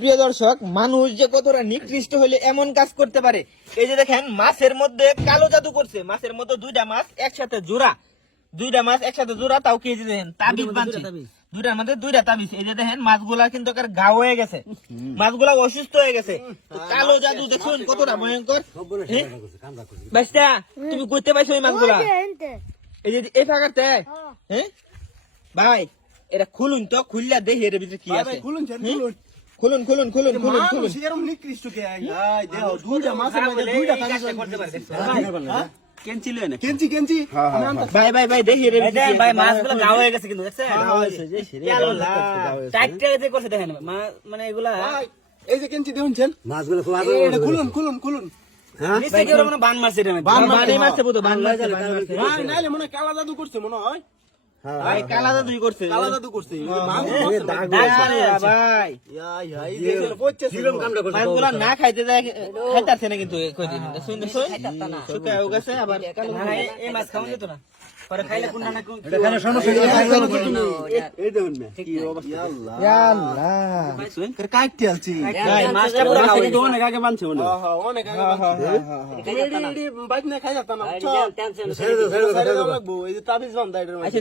সুপ্রিয় দর্শক, মানুষ যে কতটা নিকৃষ্ট হলে এমন কাজ করতে পারে। এই যে দেখেন, মাছের মধ্যে কালো জাদু করছে। মাছের মধ্যে দুইটা মাছ একসাথে জোড়া, তাও কি যে দেখেন তাবিজ বাঁধছে, দুইটার মধ্যে দুইটা তাবিজ। এই যে দেখেন, মাছগুলা কিন্তু ঘা হয়ে গেছে, মাছগুলা অসুস্থ হয়ে গেছে। কালো জাদু দেখুন কতটা ভয়ঙ্কর। বাইস্তা, তুমি করতে পাইছো এই মাছগুলা? এই যে এই ফাঁকাতে, হ্যাঁ ভাই, এটা খুলুন তো, খুললা দেখি এর ভিতরে কি আছে। খুলুন। ভাই দেখি ভাই, মাছগুলো গা হয়ে গেছে কিন্তু দেখছেন, মানে এগুলা এই যে কেঞ্চি দেখুন মাছগুলো খুলুন। বান মারছে, মনে হয় কালা জাদু করছে, মনে হয় ভাই কালা জাদু করছে। ভাই না খাইতে যায়, খাইতেছে না কিন্তু আবার এই মাছ খাওয়া যেত না।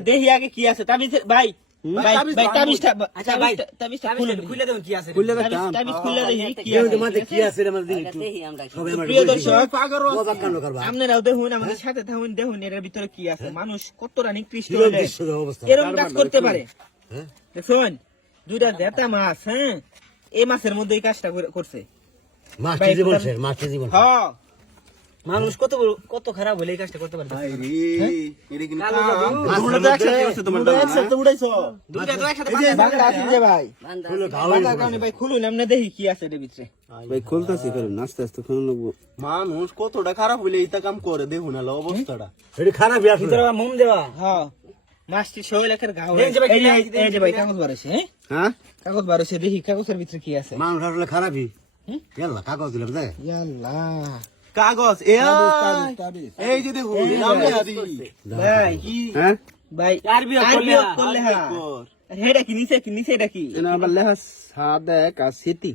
দেখি আগে কি আছে তাবিজ। ভাই আপনারাও দেখুন, আমাদের সাথে থাকুন, দেখুন এর ভিতরে কি আছে। মানুষ কতটা নিকৃষ্ট এরকম কাজ করতে পারে। দেখুন দুইটা দেতা মাছ, হ্যাঁ, এই মাছের মধ্যে এই কাজটা করছে। মানুষ কত খারাপ হলে এই কাজটা করতে পারে। ভাই খুলুন, আমরা দেখি কি আছে এর ভিতরে। ভাই খুলতেছি, আস্তে আস্তে খুলুন। মানুষ কতটা খারাপ হইলে এটা কাম করে, দেখুন অবস্থাটা খারাপ। মোম দেওয়া, হ্যাঁ, মাছটি শরীর একের ঘা হয়ে গেছে। এই যে ভাই কাগজ বাড়ছে, হ্যাঁ কাগজ বাড়ছে, দেখি কাগজের ভিতরে কি আছে। মানুষ আসলে খারাপই। কাগজ দিলাম, দেখ কাগজ, এই যে দেখুন ভাই করলে এটা কি নিচে এটা কি আবার লেখা সাদেক আর স্মৃতি।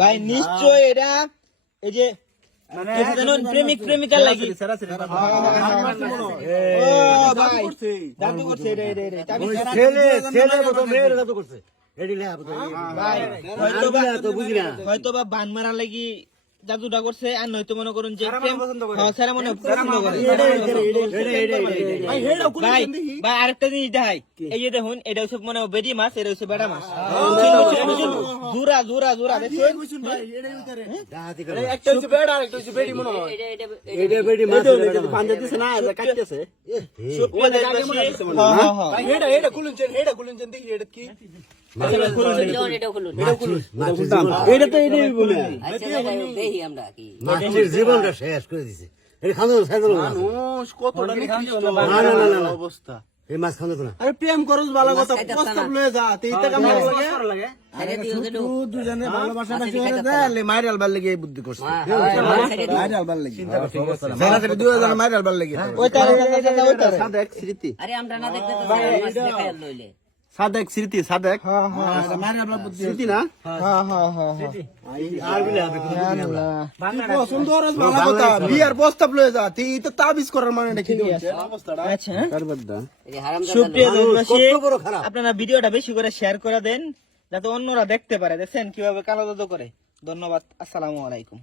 ভাই নিশ্চয় এটা এই যে প্রেমিক প্রেমিকার লাগি জাদু করছে। হয়তো বা বান মারা লাগি জাদুটা করছে, আর নয়তো মনে করুন যে ভাই আরেকটা জিনিস দেখাই। এই যে দেখুন, এটা হচ্ছে মনে হয় বেডি মাছ, এটা হচ্ছে বেড়া মাছ। জোড়া জীবনটা শেষ করে দিছে। অবস্থা এই মাছ খাওয়া যেত না। আরে প্রেম করস ভালো কথা, প্রস্তাব লয়ে যা, এইটা কাম লাগে। দুজনে ভালোবাসা বেশি হয়ে যায়, মাইরাল বার লাগে এই বুদ্ধি করছে। মাইরাল বার লাগে, দুজন মাইরাল বার লাগে। সাদেক স্মৃতি, আরে আমরা না দেখতে তো মাছ দেখাই লইলে সাদেক স্মৃতি, সাদেক মাইরাল বার বুদ্ধি স্মৃতি না। আর বলে হবে সুন্দর ভালো কথা, বিয়ার প্রস্তাব লয়ে যা, তুই তো তাবিজ করার মানে কি অবস্থাটা। আচ্ছা, সুপ্রিয় দর্শক, আপনারা ভিডিওটা বেশি করে শেয়ার করে দেন, যাতে অন্যরা দেখতে পারে। দেখছেন কিভাবে কালো জাদু করে। ধন্যবাদ, আসসালামু আলাইকুম।